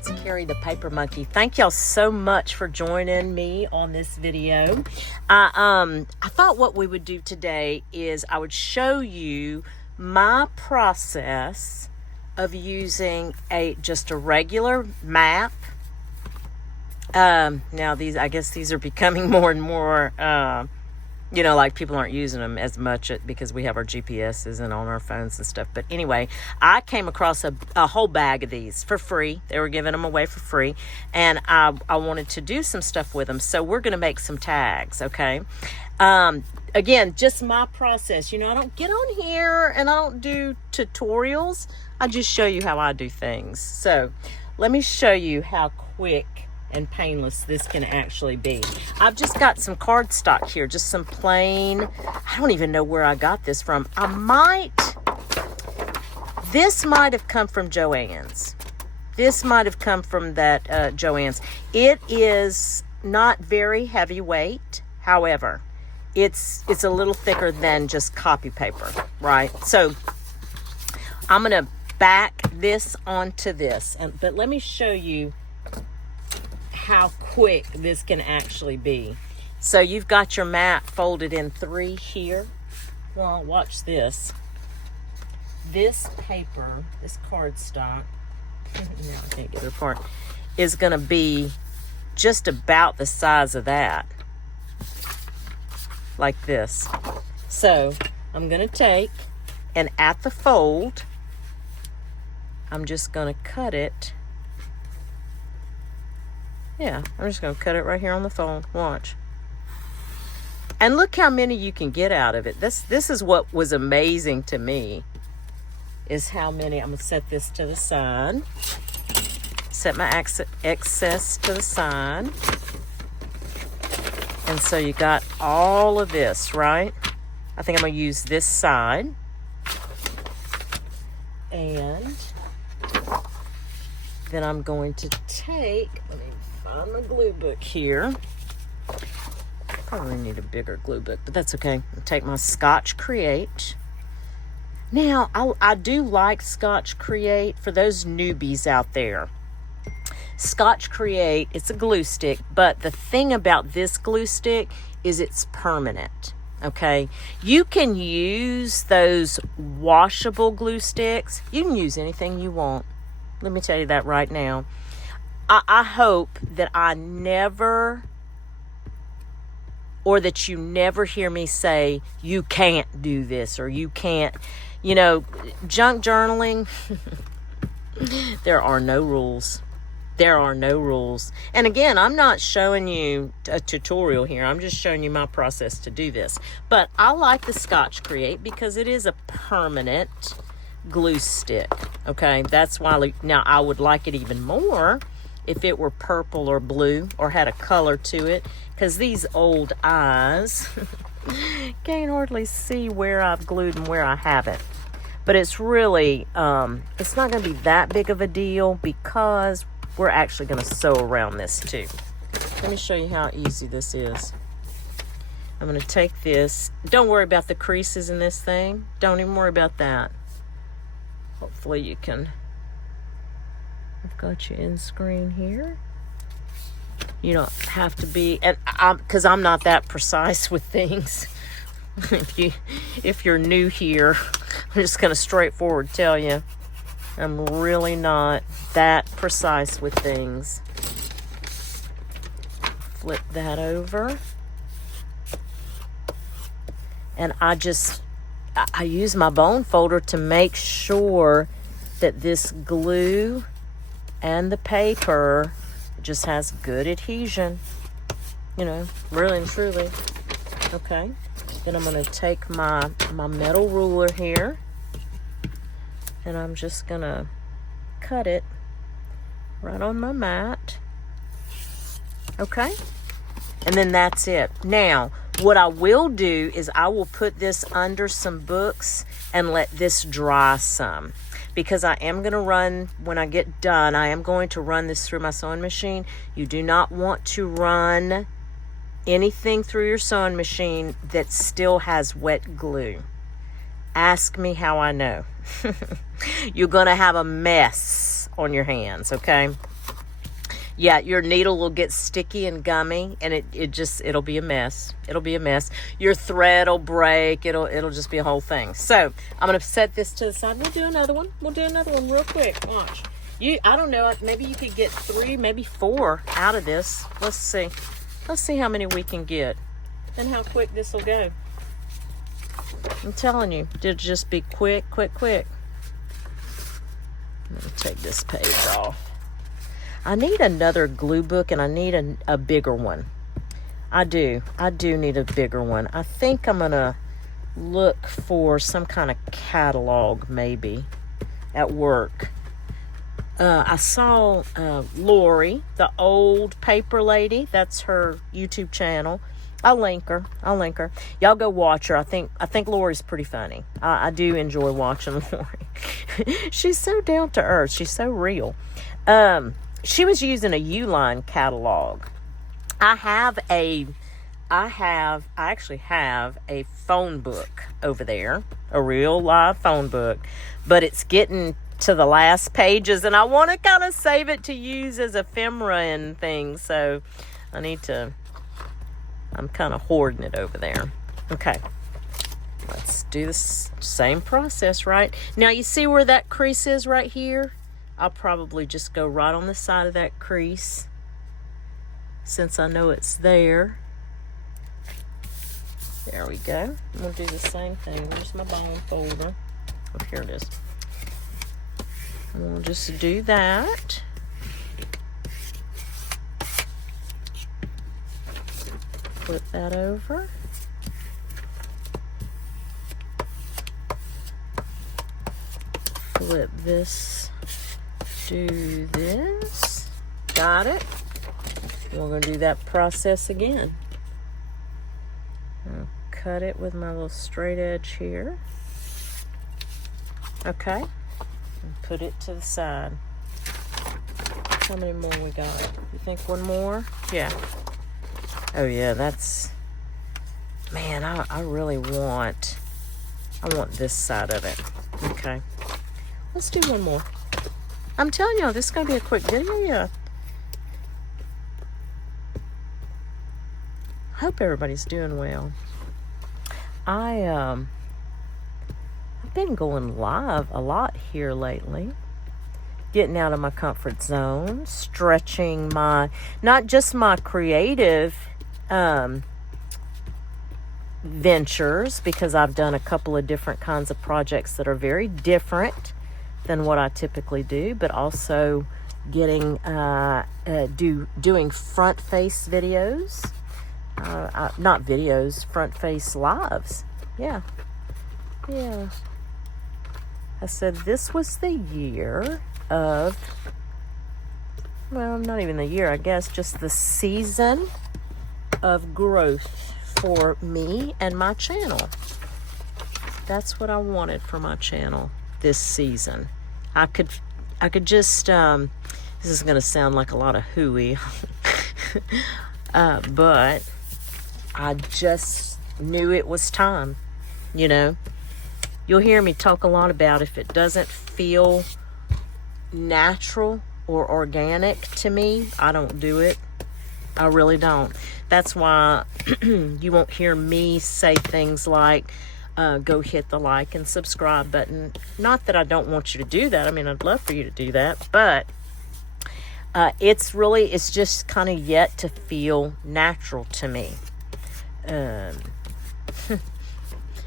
it's Carrie the Paper Monkey. Thank y'all so much for joining me on this video. I thought what we would do today is I would show you my process of using just a regular map. Now I guess these are becoming more and more like people aren't using them as much because we have our GPSs and on our phones and stuff. But anyway, I came across a whole bag of these for free. They were giving them away for free. And I wanted to do some stuff with them. So we're going to make some tags, okay? Again, just my process. I don't get on here and I don't do tutorials. I just show you how I do things. So let me show you how quick and painless this can actually be. I've just got some cardstock here, just some plain, I don't even know where I got this from. This might have come from Joann's. This might have come from that Joann's. It is not very heavyweight. However, it's a little thicker than just copy paper, right? So I'm gonna back this onto this, but let me show you how quick this can actually be. So you've got your map folded in 3 here. Well, watch this. This paper, this cardstock, now I can't get it apart, is going to be just about the size of that. Like this. So I'm going to take, and at the fold, I'm just going to cut it. Yeah, I'm just going to cut it right here on the fold. Watch. And look how many you can get out of it. This is what was amazing to me, is how many. I'm going to set this to the side. Set my excess to the side. And so you got all of this, right? I think I'm going to use this side. And then I'm going to take, let me find my glue book here. Probably need a bigger glue book, but that's okay. I'll take my Scotch Create. Now, I do like Scotch Create for those newbies out there. Scotch Create, it's a glue stick, but the thing about this glue stick is it's permanent, okay? You can use those washable glue sticks. You can use anything you want. Let me tell you that right now. I hope that I never, or that you never hear me say, you can't do this, or you can't, junk journaling, there are no rules. There are no rules. And again, I'm not showing you a tutorial here. I'm just showing you my process to do this. But I like the Scotch Create because it is a permanent glue stick. Okay, that's why. Now I would like it even more if it were purple or blue or had a color to it, because these old eyes can't hardly see where I've glued and where I haven't. But it's really it's not going to be that big of a deal because we're actually going to sew around this too. Let me show you how easy this is. I'm going to take this. Don't worry about the creases in this thing. Don't even worry about that. Hopefully you can. I've got you in screen here. You don't have to be, and because I'm not that precise with things. If you're new here, I'm just going to straightforward tell you, I'm really not that precise with things. Flip that over. And I use my bone folder to make sure that this glue and the paper just has good adhesion. Really and truly. Okay. Then I'm going to take my metal ruler here. And I'm just going to cut it right on my mat. Okay? And then that's it. Now, what I will do is I will put this under some books and let this dry some. Because I am going to run, when I get done, I am going to run this through my sewing machine. You do not want to run anything through your sewing machine that still has wet glue. Ask me how I know. You're going to have a mess on your hands, okay? Yeah, your needle will get sticky and gummy, and it'll be a mess. It'll be a mess. Your thread will break. It'll just be a whole thing. So I'm gonna set this to the side. We'll do another one. We'll do another one real quick. Watch. I don't know. Maybe you could get 3, maybe 4 out of this. Let's see. Let's see how many we can get, and how quick this will go. I'm telling you, it'll just be quick, quick, quick. Let me take this page off. I need another glue book, and I need a bigger one. I do need a bigger one. I think I'm gonna look for some kind of catalog maybe at work. I saw Lorie, the old paper lady. That's her YouTube channel. I'll link her. Y'all go watch her. I think Lorie's pretty funny. I do enjoy watching Lorie. She's so down to earth. She's so real. She was using a Uline catalog. I actually have a phone book over there, a real live phone book, but it's getting to the last pages, and I want to kind of save it to use as ephemera and things. So I'm kind of hoarding it over there. Okay, let's do this same process, right? Now you see where that crease is right here? I'll probably just go right on the side of that crease since I know it's there. There we go. I'm going to do the same thing. Where's my bone folder? Oh, here it is. We'll just do that. Flip that over. Flip this. Do this. Got it. We're going to do that process again. I'll cut it with my little straight edge here. Okay. And put it to the side. How many more we got? You think one more? Yeah. Oh yeah, that's... Man, I really want... I want this side of it. Okay. Let's do one more. I'm telling y'all, this is going to be a quick video. Yeah. Hope everybody's doing well. I've been going live a lot here lately. Getting out of my comfort zone. Stretching not just my creative ventures, because I've done a couple of different kinds of projects that are very different than what I typically do, but also getting doing front face videos, not videos, front face lives. Yeah. I said this was the year of, well, not even the year, I guess, just the season of growth for me and my channel. That's what I wanted for my channel this season. I could just, this is going to sound like a lot of hooey, but I just knew it was time, you know. You'll hear me talk a lot about if it doesn't feel natural or organic to me, I don't do it. I really don't. That's why you won't hear me say things like, go hit the like and subscribe button. Not that I don't want you to do that. I mean, I'd love for you to do that. But it's just kind of yet to feel natural to me.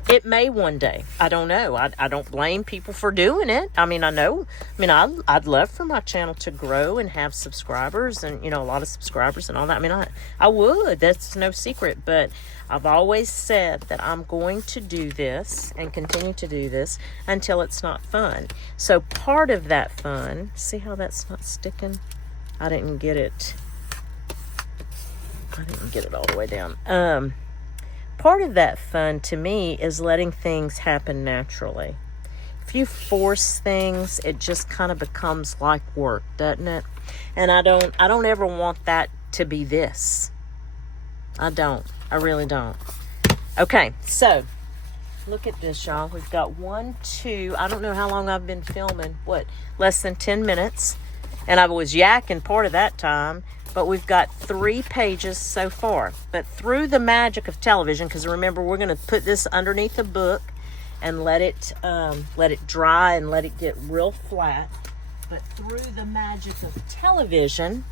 It may one day. I don't know. I don't blame people for doing it. I mean, I'd love for my channel to grow and have subscribers and, a lot of subscribers and all that. I mean, I would. That's no secret. But I've always said that I'm going to do this and continue to do this until it's not fun. So part of that fun, see how that's not sticking? I didn't get it all the way down. Part of that fun to me is letting things happen naturally. If you force things, it just kind of becomes like work, doesn't it? And I don't ever want that to be this. I really don't. Okay, so look at this, y'all. We've got 1, 2, I don't know how long I've been filming. Less than 10 minutes. And I was yakking part of that time. But we've got 3 pages so far. But through the magic of television, because remember, we're going to put this underneath the book and let it dry and let it get real flat. But through the magic of television,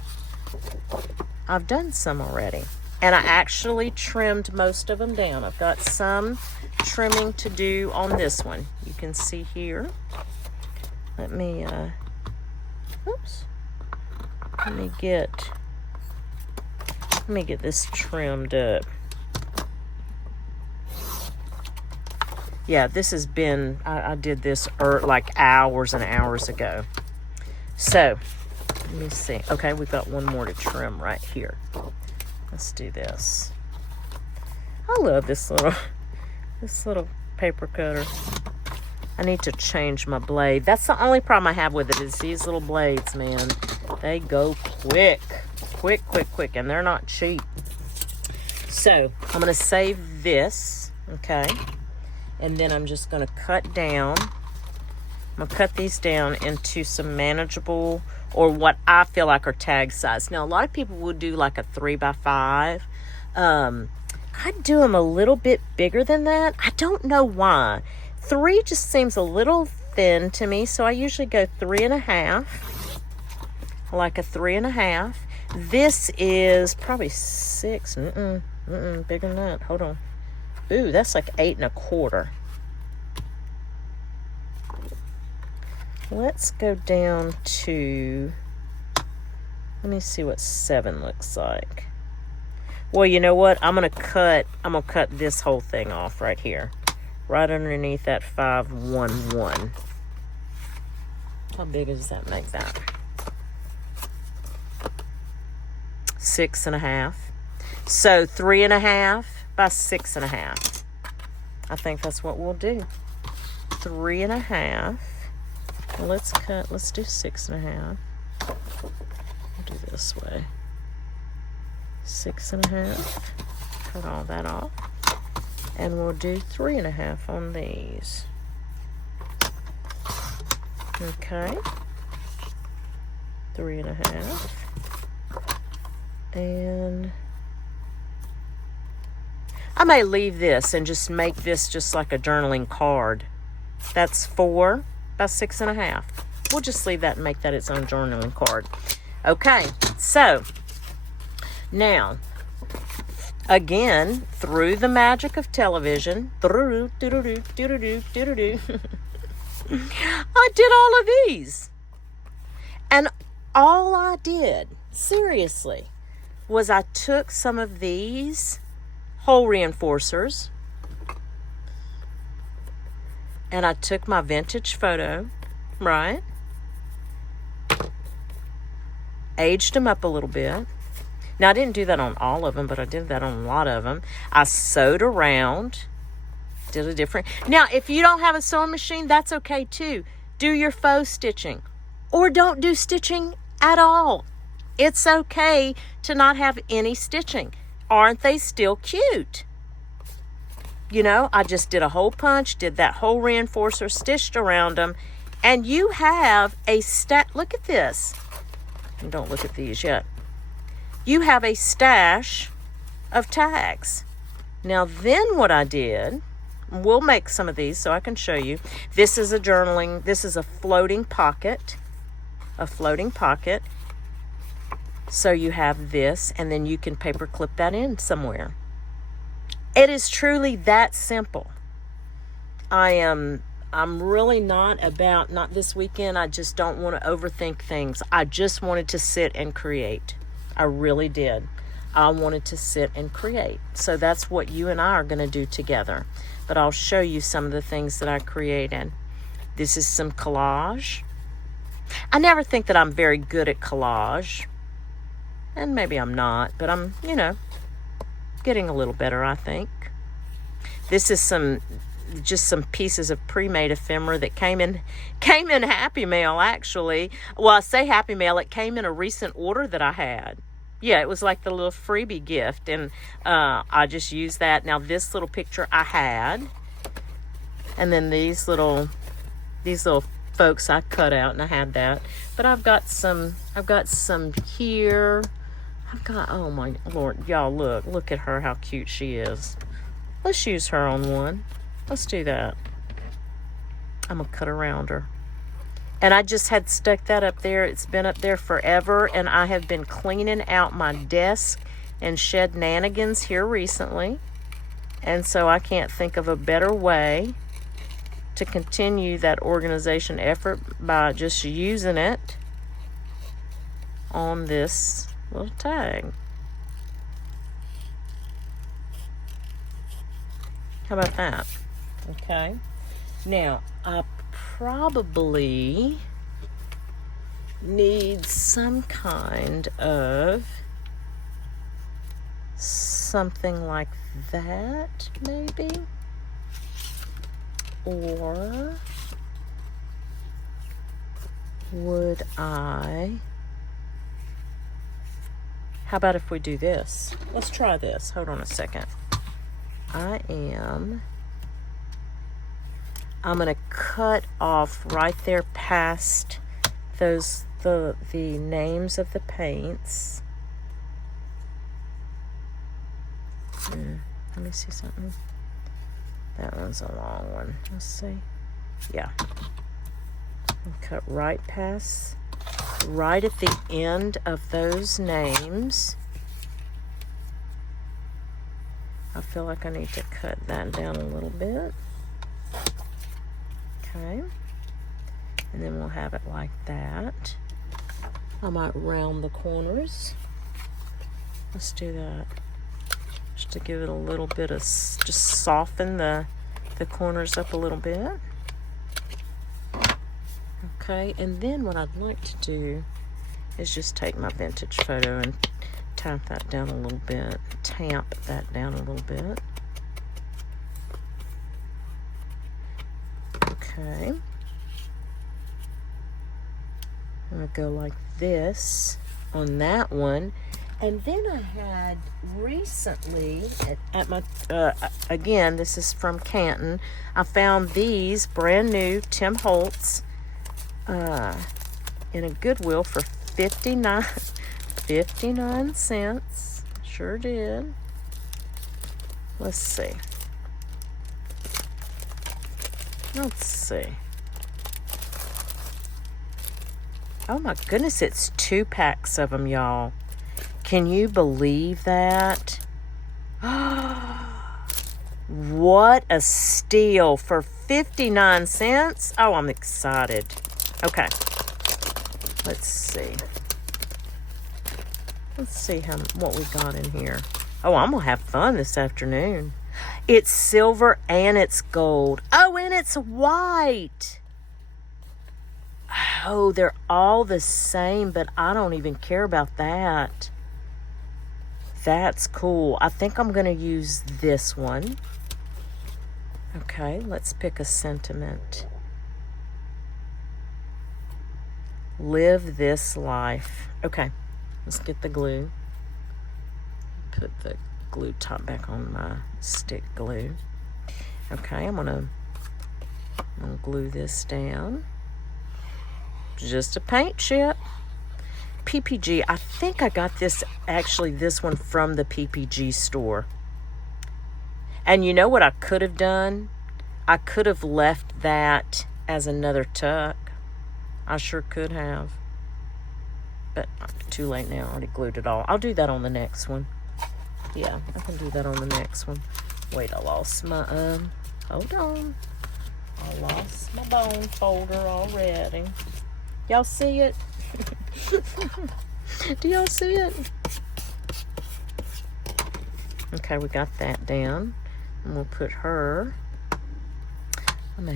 I've done some already. And I actually trimmed most of them down. I've got some trimming to do on this one. You can see here. Let me get this trimmed up. Yeah, this has been, I did this like hours and hours ago. So, let me see. Okay, we've got one more to trim right here. Let's do this. I love this little paper cutter. I need to change my blade. That's the only problem I have with it is these little blades, man. They go quick. Quick, and they're not cheap. So, I'm going to save this, okay? And then I'm just going to cut down. I'm going to cut these down into some manageable, or what I feel like are tag size. Now, a lot of people would do like a 3x5. I'd do them a little bit bigger than that. I don't know why. 3 just seems a little thin to me, so I usually go 3.5. I like a 3.5. This is probably 6. Bigger than that. Hold on. Ooh, that's like 8.25. Let's go down to, let me see what 7 looks like. Well, you know what? I'm gonna cut this whole thing off right here. Right underneath that 511. How big does that make that? 6.5. So 3.5 by 6.5. I think that's what we'll do. 3.5. Let's do 6.5. We'll do this way. 6.5. Cut all that off. And we'll do 3.5 on these. Okay. 3.5. And I may leave this and just make this just like a journaling card. That's 4 by 6.5. We'll just leave that and make that its own journaling card. Okay, so now, again, through the magic of television, I did all of these. And all I did, seriously, was I took some of these hole reinforcers and I took my vintage photo, right? Aged them up a little bit. Now, I didn't do that on all of them, but I did that on a lot of them. I sewed around, did a different. Now, if you don't have a sewing machine, that's okay too. Do your faux stitching or don't do stitching at all. It's okay to not have any stitching. Aren't they still cute? You know, I just did a hole punch, did that hole reinforcer, stitched around them, and you have a look at this. And don't look at these yet. You have a stash of tags. Now then what I did, we'll make some of these so I can show you. This is a journaling, this is a floating pocket. A floating pocket. So you have this, and then you can paper clip that in somewhere. It is truly that simple. I'm really not this weekend. I just don't want to overthink things. I just wanted to sit and create. I really did. I wanted to sit and create. So that's what you and I are going to do together. But I'll show you some of the things that I created. This is some collage. I never think that I'm very good at collage. And maybe I'm not, but I'm, getting a little better, I think. This is just some pieces of pre-made ephemera that came in Happy Mail, actually. Well, I say Happy Mail, it came in a recent order that I had. Yeah, it was like the little freebie gift, and I just used that. Now, this little picture I had, and then these little folks I cut out, and I had that. But I've got some here. I've got, oh my Lord, y'all look at her, how cute she is. Let's use her on one. Let's do that. I'm gonna cut around her. And I just had stuck that up there. It's been up there forever, and I have been cleaning out my desk and shenanigans here recently. And so I can't think of a better way to continue that organization effort by just using it on this little tag. How about that? Okay. Now, I probably need some kind of something like that, maybe. Or would I... How about if we do this? Let's try this. Hold on a second. I'm going to cut off right there past those the names of the paints. Let me see something. That one's a long one. Let's see. Yeah. And cut right past, right at the end of those names. I feel like I need to cut that down a little bit. Okay. And then we'll have it like that. I might round the corners. Let's do that. Just to give it a little bit of, just soften the corners up a little bit. Okay, and then what I'd like to do is just take my vintage photo and tamp that down a little bit. Tamp that down a little bit. Okay. I'm going to go like this on that one. And then I had recently, at my, again, this is from Canton, I found these brand new Tim Holtz in a Goodwill for 59 cents. Sure did. Let's see. Let's see. Oh my goodness, it's 2 packs of them, y'all. Can you believe that? What a steal for 59 cents. Oh, I'm excited. Okay. Let's see. Let's see what we got in here. Oh, I'm going to have fun this afternoon. It's silver and it's gold. Oh, and it's white. Oh, they're all the same, but I don't even care about that. That's cool. I think I'm going to use this one. Okay, let's pick a sentiment. Live this life. Okay, let's get the glue. Put the glue top back on my stick glue. Okay, I'm gonna glue this down. Just a paint chip. PPG. I think I got this one from the PPG store. And you know what I could have done? I could have left that as another tuck. I sure could have. But too late now. I already glued it all. I'll do that on the next one. Yeah, I can do that on the next one. Wait, I lost my, hold on. I lost my bone folder already. Y'all see it? Do y'all see it? Okay, we got that down. And we'll put her. Let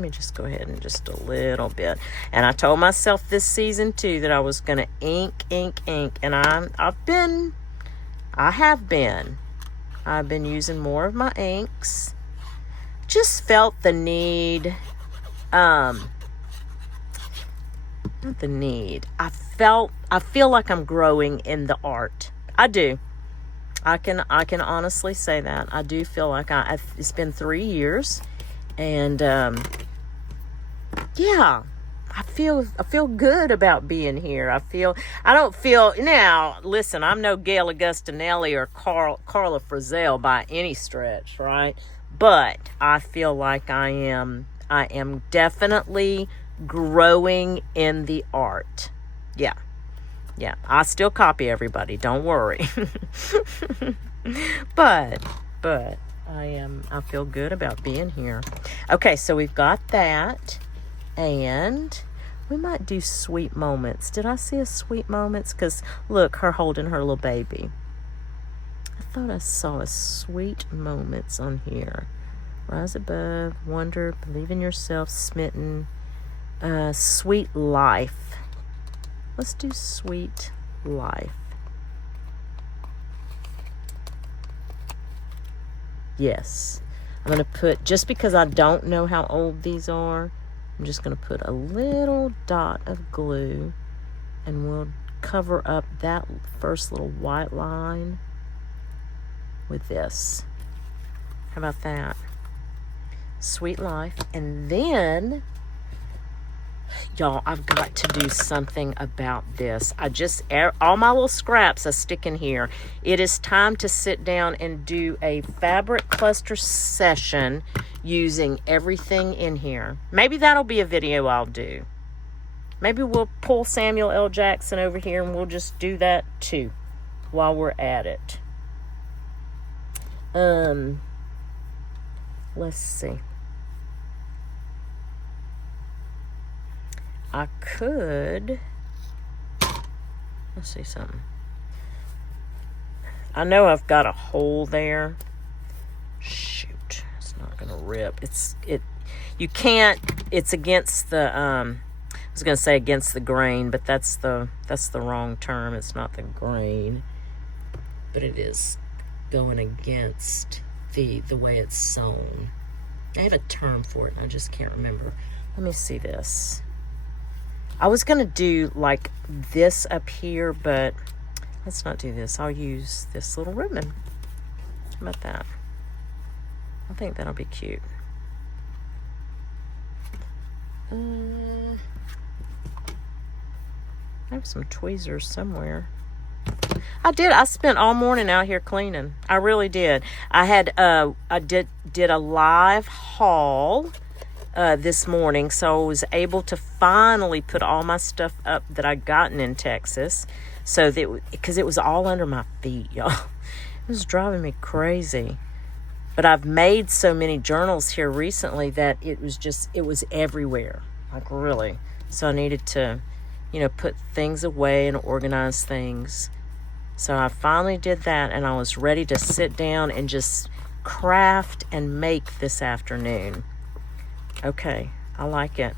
me just go ahead and just a little bit. And I told myself this season too that I was going to ink. And I've been using more of my inks. Just felt the need, not the need. I feel like I'm growing in the art. I do. I can honestly say that. I do feel like it's been 3 years, and yeah, I feel good about being here. I don't feel now. Listen, I'm no Gail Augustinelli or Carla Frizell by any stretch, right? But I feel like I am definitely growing in the art. Yeah. Yeah, I still copy everybody. Don't worry. but I feel good about being here. Okay, so we've got that. And we might do sweet moments. Did I see a sweet moments? Because look, her holding her little baby. I thought I saw a sweet moments on here. Rise above, wonder, believe in yourself, smitten, sweet life. Let's do sweet life. Yes. I'm going to put, just because I don't know how old these are, I'm just going to put a little dot of glue and we'll cover up that first little white line with this. How about that? Sweet life. And then, y'all, I've got to do something about this. All my little scraps I stick in here. It is time to sit down and do a fabric cluster session using everything in here. Maybe that'll be a video I'll do. Maybe we'll pull Samuel L. Jackson over here and we'll just do that too while we're at it. Let's see. I could, let's see something. I know I've got a hole there. Shoot, it's not gonna rip. You can't, it's against the, I was gonna say against the grain, but that's the wrong term. It's not the grain, but it is going against the way it's sewn. I have a term for it, and I just can't remember. Let me see this. I was going to do like this up here, but let's not do this. I'll use this little ribbon. How about that? I think that'll be cute. I have some tweezers somewhere. I spent all morning out here cleaning. I really did. I did a live haul this morning, so I was able to finally put all my stuff up that I'd gotten in Texas, so that because it was all under my feet, y'all. It was driving me crazy. But I've made so many journals here recently that it was everywhere, like really. So I needed to, put things away and organize things. So I finally did that, and I was ready to sit down and just craft and make this afternoon. Okay, I like it.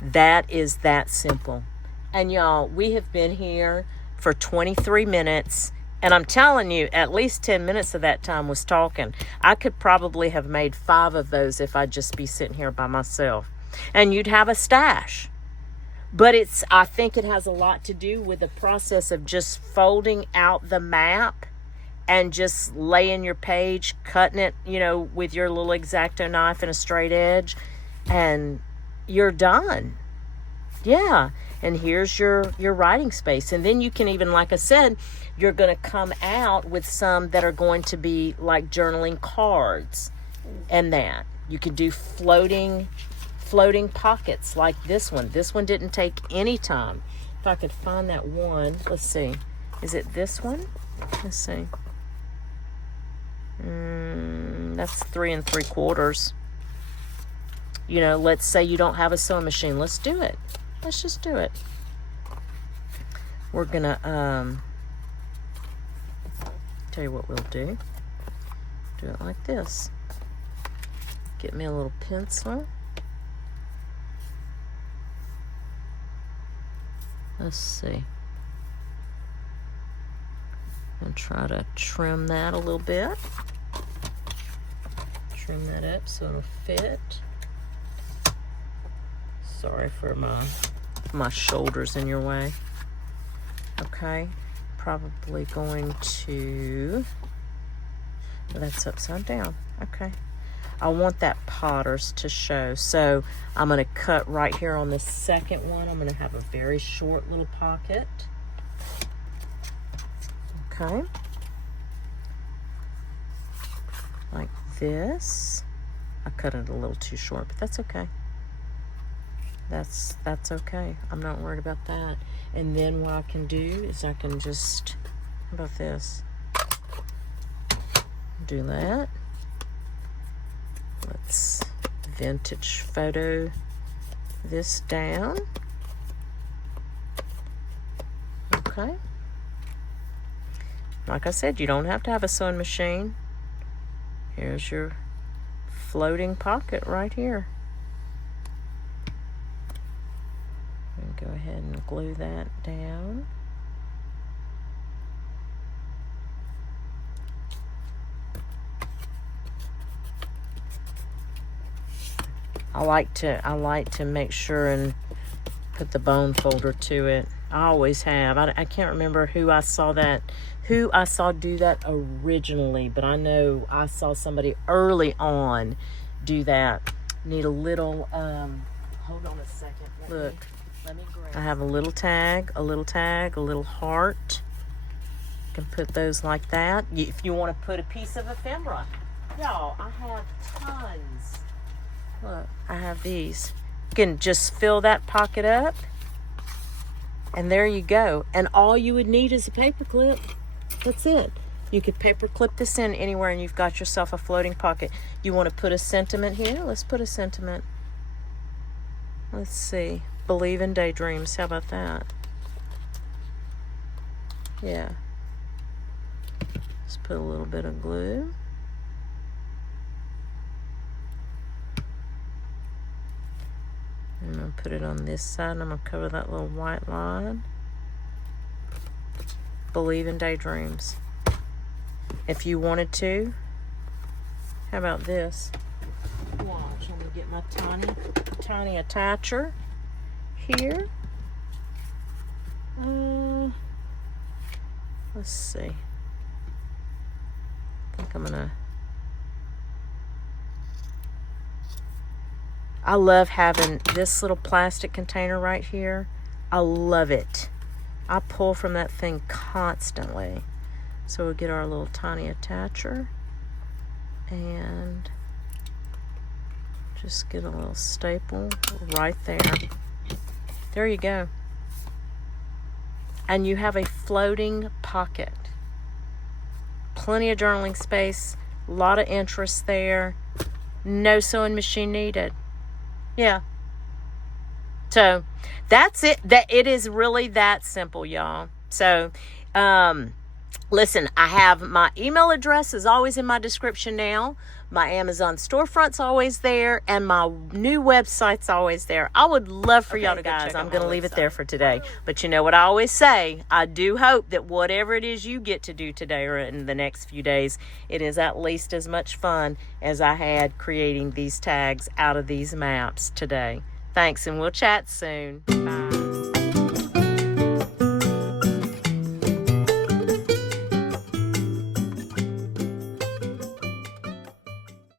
That is that simple. And y'all, we have been here for 23 minutes, and I'm telling you, at least 10 minutes of that time was talking. I could probably have made 5 of those if I'd just be sitting here by myself. And you'd have a stash. But I think it has a lot to do with the process of just folding out the map and just laying your page, cutting it, with your little X-Acto knife and a straight edge, and you're done. Yeah, and here's your writing space. And then you can even, like I said, you're going to come out with some that are going to be like journaling cards and that. You could do floating pockets like this one. This one didn't take any time. If I could find that one, let's see. Is it this one? Let's see. That's 3 3/4. Let's say you don't have a sewing machine. Let's do it. Let's just do it. We're gonna tell you what we'll do. Do it like this. Get me a little pencil. Let's see. And try to trim that a little bit. Trim that up so it'll fit. Sorry for my shoulders in your way. Okay. Probably going to... Well, that's upside down. Okay. I want that Potter's to show. So I'm going to cut right here on the second one. I'm going to have a very short little pocket. Okay. Like this. I cut it a little too short, but that's okay. That's okay. I'm not worried about that. And then what I can do is I can just, how about this? Do that. Let's vintage photo this down. Okay. Like I said, you don't have to have a sewing machine. Here's your floating pocket right here. And go ahead and glue that down. I like to make sure and put the bone folder to it. I always have. I can't remember who I saw do that originally, but I know I saw somebody early on do that. Need a little, hold on a second. Look, let me grab. I have a little tag, a little heart. You can put those like that. If you want to put a piece of ephemera. Y'all, I have tons. Look, I have these. You can just fill that pocket up. And there you go. And all you would need is a paper clip. That's it. You could paper clip this in anywhere and you've got yourself a floating pocket. You want to put a sentiment here? Let's put a sentiment. Let's see. Believe in daydreams. How about that? Yeah. Let's put a little bit of glue. I'm going to put it on this side and I'm going to cover that little white line. Believe in daydreams. If you wanted to, how about this? Watch, I'm going to get my tiny attacher here. Let's see. I think I'm going to... I love having this little plastic container right here. I love it. I pull from that thing constantly. So we'll get our little tiny attacher and just get a little staple right there. There you go. And you have a floating pocket. Plenty of journaling space, a lot of interest there. No sewing machine needed. Yeah. So that's it. It is really that simple, y'all. So, listen, I have my email address is always in my description now. My Amazon storefront's always there, and my new website's always there. I would love for y'all to guys. I'm going to leave it there for today. But you know what I always say? I do hope that whatever it is you get to do today or in the next few days, it is at least as much fun as I had creating these tags out of these maps today. Thanks, and we'll chat soon. Bye.